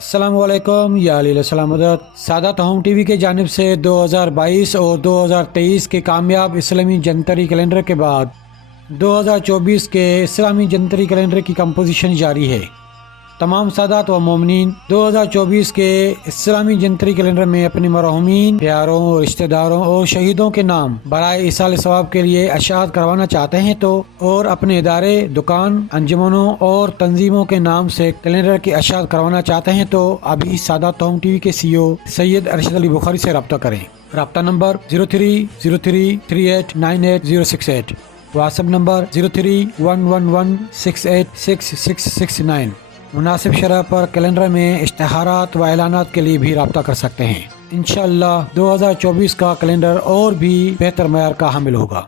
السلام علیکم یا علیہ السلامت سعادت ہوم ٹی وی کے جانب سے 2022 اور 2023 کے کامیاب اسلامی جنتری کیلنڈر کے بعد 2024 کے اسلامی جنتری کیلنڈر کی کمپوزیشن جاری ہے۔ تمام سادات و مومنین 2024 کے اسلامی جنتری کیلنڈر میں اپنے مرحومین، پیاروں، رشتہ داروں اور شہیدوں کے نام برائے ایصال ثواب کے لیے اشاعت کروانا چاہتے ہیں تو اور اپنے ادارے، دکان، انجمنوں اور تنظیموں کے نام سے کیلنڈر کی اشاعت کروانا چاہتے ہیں تو ابھی سادات ہوم ٹی وی کے سی او سید ارشد علی بخاری سے رابطہ کریں۔ رابطہ نمبر 0303389868، واٹس ایپ نمبر 031116866669۔ مناسب شرح پر کیلنڈر میں اشتہارات و اعلانات کے لیے بھی رابطہ کر سکتے ہیں۔ انشاءاللہ 2024 کا کیلنڈر اور بھی بہتر معیار کا حامل ہوگا۔